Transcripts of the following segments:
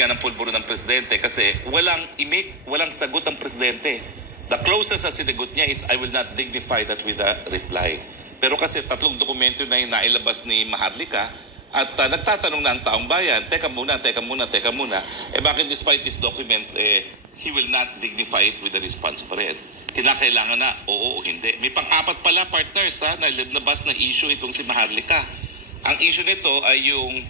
nga ng pulburo ng presidente kasi walang sagot ang presidente. The closest na sinagot niya is, I will not dignify that with a reply. Pero kasi tatlong dokumento na yung nailabas ni Maharlika at nagtatanong na ang taong bayan, teka muna, bakit despite these documents, he will not dignify it with a response pa rin. Kinakailangan na, oo o hindi. May pang-apat pala, partners, na nabas na issue itong si Maharlika. Ang issue nito ay yung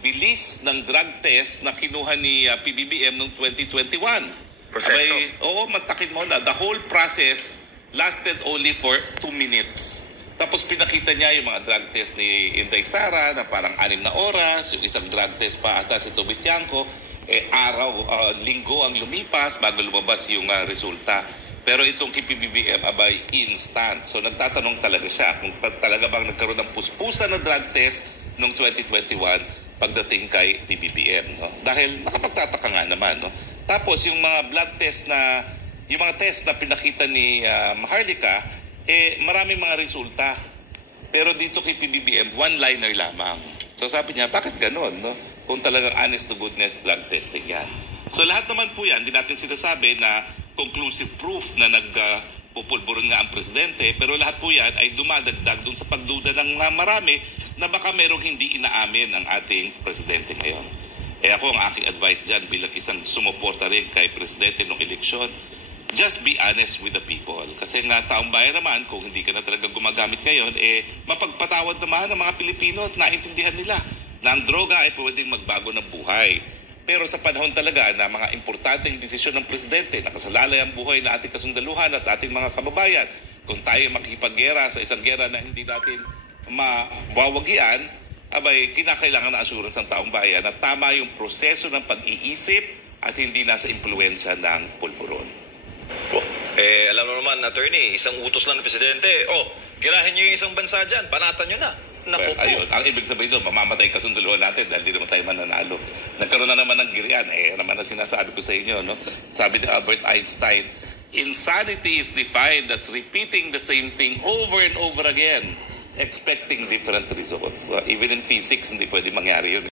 bilis ng drug test na kinuha ni PBBM noong 2021. Proseso. Oo, mantakin mo na. The whole process lasted only for 2 minutes. Tapos pinakita niya yung mga drug test ni Inday Sara na parang 6 na oras, yung isang drug test pa ata si Tobit Tiangco, linggo ang lumipas bago lumabas yung resulta. Pero itong kay PBBM abay instant. So nagtatanong talaga siya kung talaga bang nagkaroon ng puspusan na drug test noong 2021 pagdating kay PBBM. No? Dahil nakapagtataka nga naman. No? Tapos yung mga blood test na, yung mga test na pinakita ni Maharlika, maraming mga resulta. Pero dito kay PBBM, one-liner lamang. So sabi niya, bakit ganon? No? Kung talagang honest to goodness drug testing yan. So lahat naman po yan, hindi natin sinasabi na conclusive proof na nagpupulburon nga ang presidente. Pero lahat po yan ay dumadagdag dun sa pagduda ng marami na baka merong hindi inaamin ang ating presidente ngayon. Ako ang aking advice dyan bilang isang sumuporta rin kay presidente ng eleksyon, just be honest with the people. Kasi nga taong bayan naman, kung hindi ka na talaga gumagamit ngayon, mapagpatawad naman ng mga Pilipino at naintindihan nila na ang droga ay pwedeng magbago ng buhay. Pero sa panahon talaga na mga importanteng desisyon ng presidente, nakasalalay ang buhay na ating kasundaluhan at ating mga kababayan, kung tayo makikipaggera sa isang gera na hindi natin mawawagian, abay kinakailangan na assurance ng taong bayan na tama yung proseso ng pag-iisip at hindi nasa impluensya ng pulburon. Alam mo naman, attorney, isang utos lang ng presidente, girahin nyo yung isang bansa dyan, panatan nyo na. Naku po. Ayun, ang ibig sabihin doon, mamamatay kasundaluhan natin dahil di naman tayo mananalo. Nagkaroon na naman ng girian, naman na sinasabi ko sa inyo, no? Sabi ni Albert Einstein, insanity is defined as repeating the same thing over and over again, expecting different results. Even in physics, hindi pwede mangyari yun.